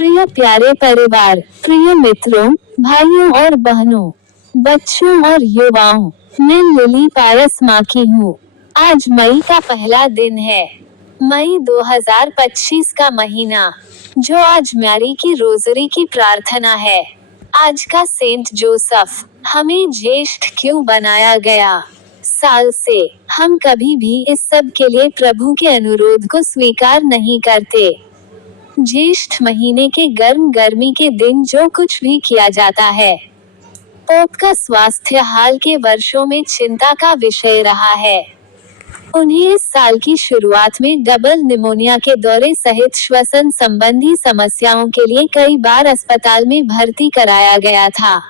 प्रिय प्यारे परिवार, प्रिय मित्रों, भाइयों और बहनों, बच्चों और युवाओं, मैं लिली पारस माकी हूँ। आज मई का पहला दिन है। मई 2025 का महीना, जो आज मैरी की रोजरी की प्रार्थना है। आज का सेंट जोसेफ। हमें ज्येष्ठ क्यों बनाया गया? साल से हम कभी भी इस सब के लिए प्रभु के अनुरोध को स्वीकार नहीं करते। ज्येष्ठ महीने के गर्मी के दिन जो कुछ भी किया जाता है, पोप का स्वास्थ्य हाल के वर्षों में चिंता का विषय रहा है। उन्हें इस साल की शुरुआत में डबल निमोनिया के दौरे सहित श्वसन संबंधी समस्याओं के लिए कई बार अस्पताल में भर्ती कराया गया था।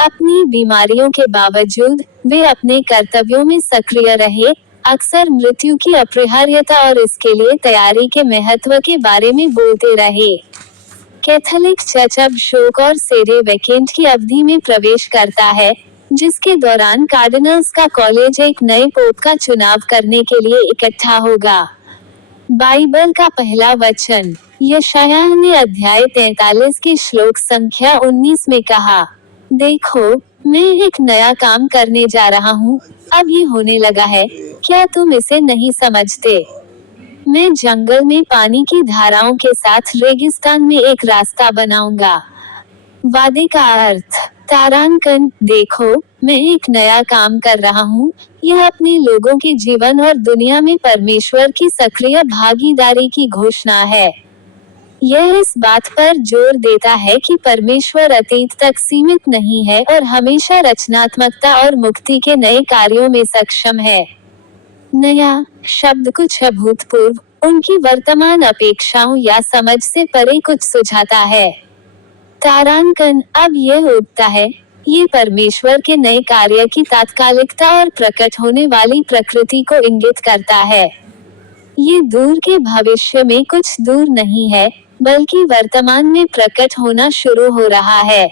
अपनी बीमारियों के बावजूद वे अपने कर्तव्यों में सक्रिय रहे, अक्सर मृत्यु की अपरिहार्यता और इसके लिए तैयारी के महत्व के बारे में बोलते रहे। कैथोलिक चर्च अब शोक और सेरे वेकेंट की अवधि में प्रवेश करता है, जिसके दौरान कार्डिनल्स का कॉलेज एक नए पोप का चुनाव करने के लिए इकट्ठा होगा। बाइबल का पहला वचन, यशायाह ने अध्याय 43 के श्लोक संख्या 19 में कहा, देखो, मैं एक नया काम करने जा रहा हूँ, अब ये होने लगा है, क्या तुम इसे नहीं समझते? मैं जंगल में पानी की धाराओं के साथ रेगिस्तान में एक रास्ता बनाऊंगा। वादे का अर्थ, तारांकन, देखो, मैं एक नया काम कर रहा हूँ। यह अपने लोगों के जीवन और दुनिया में परमेश्वर की सक्रिय भागीदारी की घोषणा है। यह इस बात पर जोर देता है कि परमेश्वर अतीत तक सीमित नहीं है और हमेशा रचनात्मकता और मुक्ति के नए कार्यों में सक्षम है। नया शब्द कुछ अभूतपूर्व, उनकी वर्तमान अपेक्षाओं या समझ से परे कुछ सुझाता है। तारांकन, अब यह उगता है, ये परमेश्वर के नए कार्य की तात्कालिकता और प्रकट होने वाली प्रकृति को इंगित करता है। ये दूर के भविष्य में कुछ दूर नहीं है, बल्कि वर्तमान में प्रकट होना शुरू हो रहा है।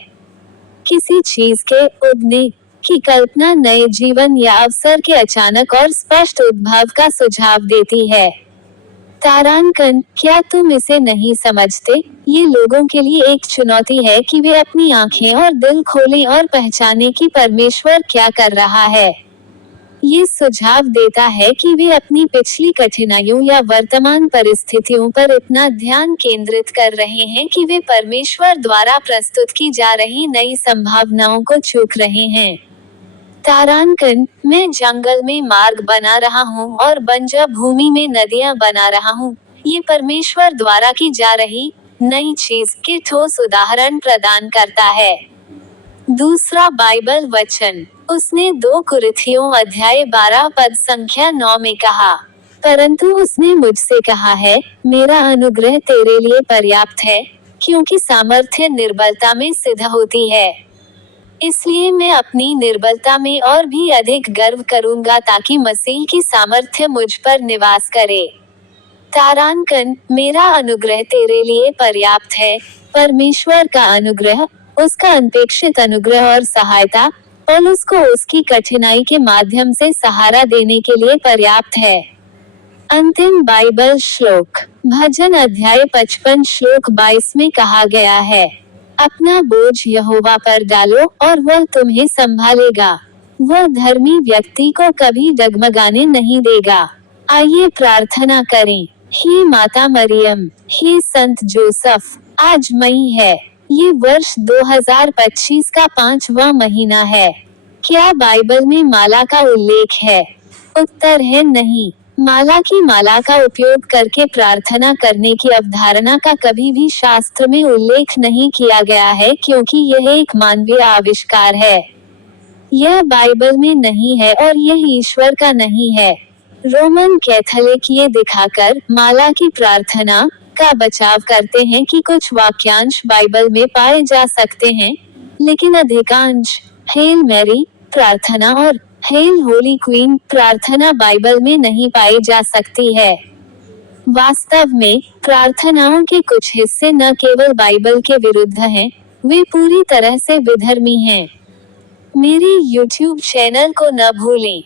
किसी चीज के उगने की कल्पना नए जीवन या अवसर के अचानक और स्पष्ट उद्भव का सुझाव देती है। तारांकन, क्या तुम इसे नहीं समझते? ये लोगों के लिए एक चुनौती है कि वे अपनी आंखें और दिल खोलें और पहचानें कि परमेश्वर क्या कर रहा है। ये सुझाव देता है कि वे अपनी पिछली कठिनाइयों या वर्तमान परिस्थितियों पर इतना ध्यान केंद्रित कर रहे हैं कि वे परमेश्वर द्वारा प्रस्तुत की जा रही नई संभावनाओं को चूक रहे हैं। तारांकन, मैं जंगल में मार्ग बना रहा हूँ और बंजर भूमि में नदियाँ बना रहा हूँ। ये परमेश्वर द्वारा की जा रही नई चीज के ठोस उदाहरण प्रदान करता है। दूसरा बाइबल वचन, उसने 2 कुरिन्थियों अध्याय 12 पद संख्या 9 में कहा, परंतु उसने मुझसे कहा है, मेरा अनुग्रह तेरे लिए पर्याप्त है, क्योंकि सामर्थ्य निर्बलता में सिद्ध होती है। इसलिए मैं अपनी निर्बलता में और भी अधिक गर्व करूंगा ताकि मसीह की सामर्थ्य मुझ पर निवास करे। तारांकन, मेरा अनुग्रह तेरे लिए पर्याप्त है। परमेश्वर का अनुग्रह, उसका अनपेक्षित अनुग्रह और सहायता, पौलुस को उसकी कठिनाई के माध्यम से सहारा देने के लिए पर्याप्त है। अंतिम बाइबल श्लोक, भजन अध्याय 55 श्लोक 22 में कहा गया है, अपना बोझ यहोवा पर डालो और वह तुम्हें संभालेगा। वह धर्मी व्यक्ति को कभी डगमगाने नहीं देगा। आइए प्रार्थना करें। हे माता मरियम, हे संत जोसेफ, आज मई है। ये वर्ष 2025 का 5वां महीना है। क्या बाइबल में माला का उल्लेख है? उत्तर है नहीं। माला का उपयोग करके प्रार्थना करने की अवधारणा का कभी भी शास्त्र में उल्लेख नहीं किया गया है क्योंकि यह एक मानवीय आविष्कार है। यह बाइबल में नहीं है और यह ईश्वर का नहीं है। रोमन कैथोलिक ये दिखाकर माला की प्रार्थना का बचाव करते हैं कि कुछ वाक्यांश बाइबल में पाए जा सकते हैं, लेकिन अधिकांश हेल मैरी प्रार्थना और हेल होली क्वीन प्रार्थना बाइबल में नहीं पाई जा सकती है। वास्तव में प्रार्थनाओं के कुछ हिस्से न केवल बाइबल के विरुद्ध हैं, वे पूरी तरह से विधर्मी हैं। मेरे YouTube चैनल को न भूलें।